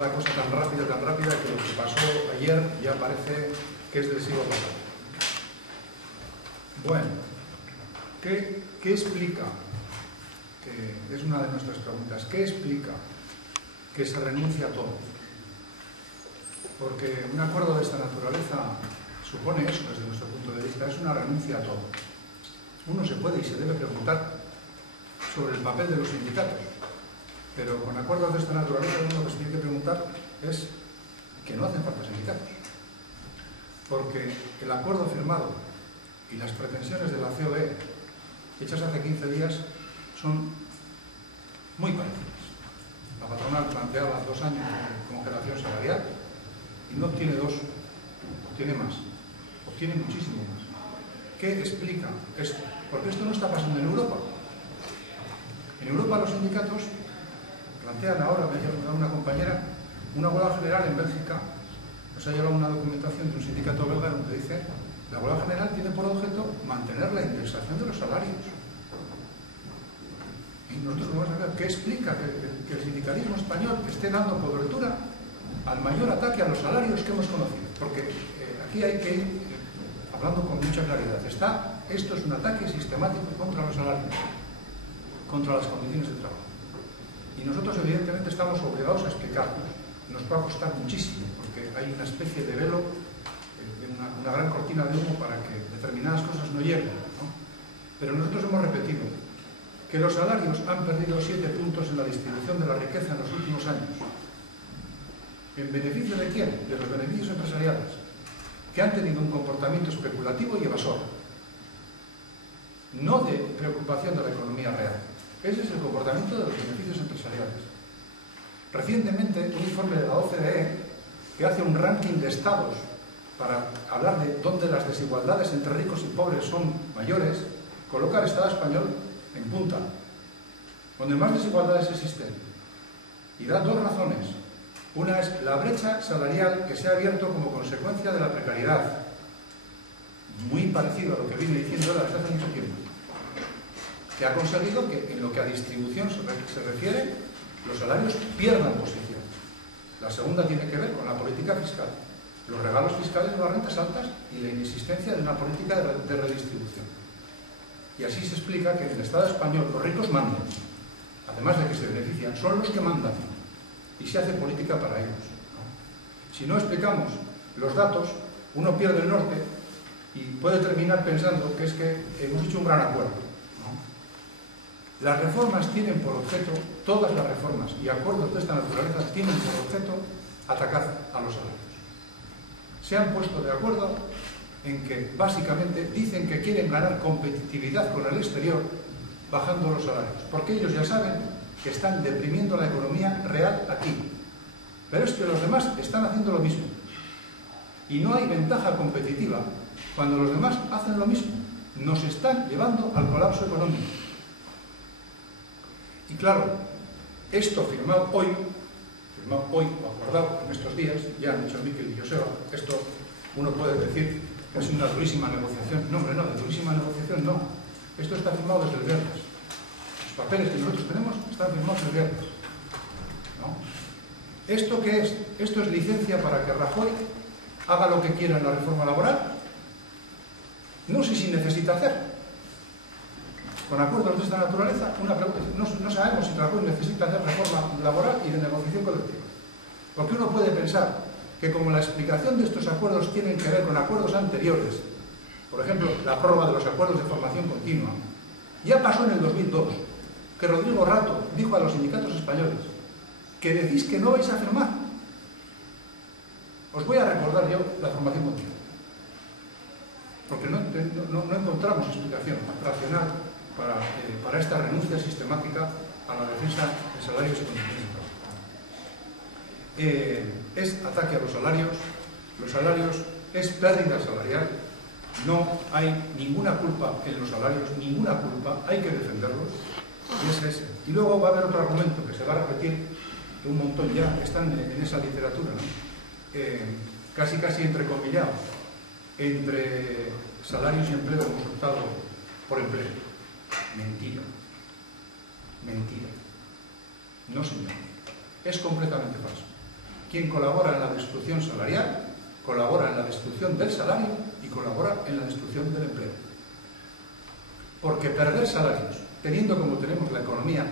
Una cosa tan rápida, que lo que pasó ayer ya parece que es del siglo pasado. Bueno, ¿qué explica? Que es una de nuestras preguntas. ¿Qué explica que se renuncia a todo? Porque un acuerdo de esta naturaleza supone eso desde nuestro punto de vista, es una renuncia a todo. Uno se puede y se debe preguntar sobre el papel de los sindicatos, pero con acuerdos de esta naturaleza uno lo que se tiene que preguntar es que no hacen falta sindicatos, porque el acuerdo firmado y las pretensiones de la COE hechas hace 15 días son muy parecidas. La patronal planteaba 2 años de congelación salarial y no obtiene 2, obtiene más, obtiene muchísimo más. ¿Qué explica esto? Porque esto no está pasando en Europa. En Europa los sindicatos plantean ahora, me ha llegado una compañera, una huelga general en Bélgica. Nos ha llegado una documentación de un sindicato belga donde dice la huelga general tiene por objeto mantener la indexación de los salarios. Y nosotros vamos a ver qué explica que el sindicalismo español esté dando cobertura al mayor ataque a los salarios que hemos conocido. Porque aquí hay que ir hablando con mucha claridad. Esto es un ataque sistemático contra los salarios, contra las condiciones de trabajo. Y nosotros evidentemente estamos obligados a explicarnos. Nos va a costar muchísimo, porque hay una especie de velo, una gran cortina de humo para que determinadas cosas no lleguen, ¿no? Pero nosotros hemos repetido que los salarios han perdido 7 puntos en la distribución de la riqueza en los últimos años. ¿En beneficio de quién? De los beneficios empresariales, que han tenido un comportamiento especulativo y evasor, no de preocupación de la economía real. Ese es el comportamiento de los beneficios empresariales. Recientemente, un informe de la OCDE, que hace un ranking de estados para hablar de dónde las desigualdades entre ricos y pobres son mayores, coloca al Estado español en punta, donde más desigualdades existen. Y da 2 razones. Una es la brecha salarial que se ha abierto como consecuencia de la precariedad, muy parecido a lo que viene diciendo desde hace mucho tiempo, que ha conseguido que en lo que a distribución se refiere, los salarios pierdan posición. La segunda tiene que ver con la política fiscal, los regalos fiscales de las rentas altas y la inexistencia de una política de redistribución. Y así se explica que en el Estado español los ricos mandan, además de que se benefician, son los que mandan y se hace política para ellos, ¿no? Si no explicamos los datos, uno pierde el norte y puede terminar pensando que es que hemos hecho un gran acuerdo. Las reformas tienen por objeto, todas las reformas y acuerdos de esta naturaleza tienen por objeto atacar a los salarios. Se han puesto de acuerdo en que básicamente dicen que quieren ganar competitividad con el exterior bajando los salarios, porque ellos ya saben que están deprimiendo la economía real aquí. Pero es que los demás están haciendo lo mismo. Y no hay ventaja competitiva cuando los demás hacen lo mismo. Nos están llevando al colapso económico. Y claro, esto firmado hoy o acordado en estos días, ya han dicho Miquel y Joseba, esto uno puede decir que ha sido una durísima negociación. No, hombre, no, de durísima negociación no. Esto está firmado desde el viernes. Los papeles que nosotros tenemos están firmados el viernes, ¿no? ¿Esto qué es? Esto es licencia para que Rajoy haga lo que quiera en la reforma laboral. No sé si necesita hacer. Con acuerdos de esta naturaleza, una pregunta, no sabemos si Rajoy necesita hacer reforma laboral y de negociación colectiva. Porque uno puede pensar que como la explicación de estos acuerdos tienen que ver con acuerdos anteriores, por ejemplo, la prórroga de los acuerdos de formación continua, ya pasó en el 2002, que Rodrigo Rato dijo a los sindicatos españoles que decís que no vais a firmar. Os voy a recordar yo la formación continua, porque no encontramos explicación racional para esta renuncia sistemática a la defensa de salarios y condiciones de trabajo. Es ataque a los salarios es pérdida salarial, no hay ninguna culpa en los salarios, ninguna culpa, hay que defenderlos, y es ese. Y luego va a haber otro argumento que se va a repetir un montón ya, están en esa literatura, ¿no? Casi entrecomillado, entre salarios y empleo hemos optado por empleo. Mentira. Mentira. No, señor. Es completamente falso. quien colabora en la destrucción salarial, colabora en la destrucción del salario y colabora en la destrucción del empleo. Porque perder salarios, teniendo como tenemos la economía,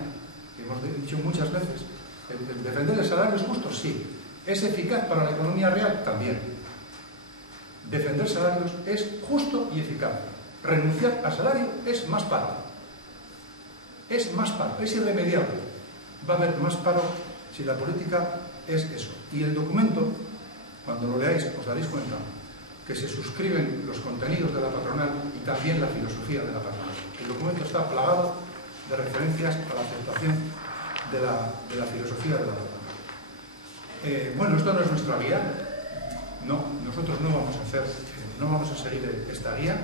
que hemos dicho muchas veces, el defender el salario es justo, sí. ¿Es eficaz para la economía real? También. Defender salarios es justo y eficaz. Renunciar al salario es más paro. Es más paro, es irremediable. Va a haber más paro si la política es eso. Y el documento, cuando lo leáis, os daréis cuenta que se suscriben los contenidos de la patronal y también la filosofía de la patronal. El documento está plagado de referencias a la aceptación de la filosofía de la patronal. Bueno, esto no es nuestra guía. No, nosotros no vamos a seguir esta guía.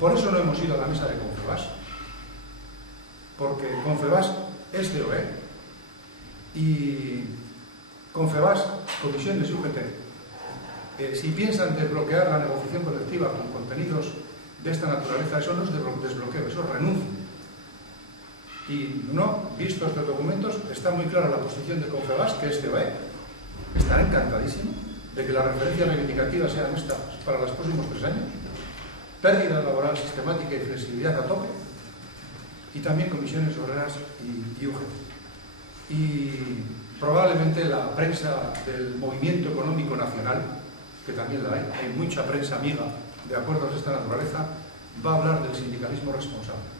Por eso no hemos ido a la mesa de Confebask, porque Confebask es de OE y Confebask, comisiones y UGT, si piensan desbloquear la negociación colectiva con contenidos de esta naturaleza, eso no es desbloqueo, eso es renuncia. Y no, visto estos documentos, está muy clara la posición de Confebask, que es de OE. Estará encantadísimo de que las referencias reivindicativas sean estas para los próximos 3 años. Pérdida laboral sistemática y flexibilidad a tope. Y también comisiones obreras y UGT. Y probablemente la prensa del movimiento económico nacional, que también la hay mucha prensa amiga de acuerdos de esta naturaleza, va a hablar del sindicalismo responsable.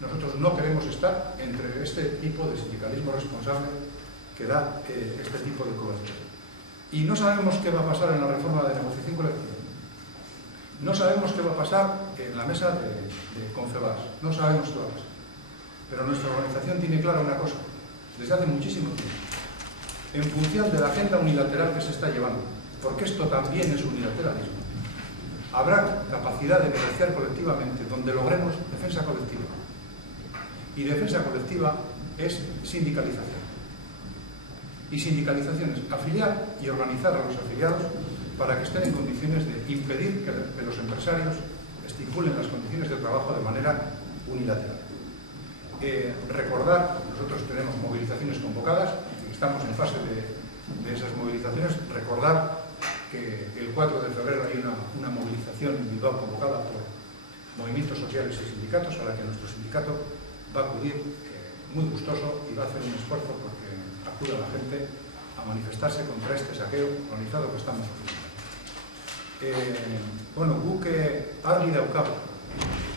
Nosotros no queremos estar entre este tipo de sindicalismo responsable que da este tipo de cobertura. Y no sabemos qué va a pasar en la reforma de negociación colectiva. No sabemos qué va a pasar en la mesa de Confebask. No sabemos qué va a pasar. Pero nuestra organización tiene clara una cosa, desde hace muchísimo tiempo. En función de la agenda unilateral que se está llevando, porque esto también es unilateralismo, habrá capacidad de negociar colectivamente donde logremos defensa colectiva. Y defensa colectiva es sindicalización. Y sindicalización es afiliar y organizar a los afiliados para que estén en condiciones de impedir que los empresarios estipulen las condiciones de trabajo de manera unilateral. Recordar, nosotros tenemos movilizaciones convocadas, estamos en fase de esas movilizaciones, recordar que el 4 de febrero hay una movilización individual convocada por movimientos sociales y sindicatos, a la que nuestro sindicato va a acudir muy gustoso y va a hacer un esfuerzo porque acuda la gente a manifestarse contra este saqueo organizado que estamos haciendo. Bueno, guk argi daukagu.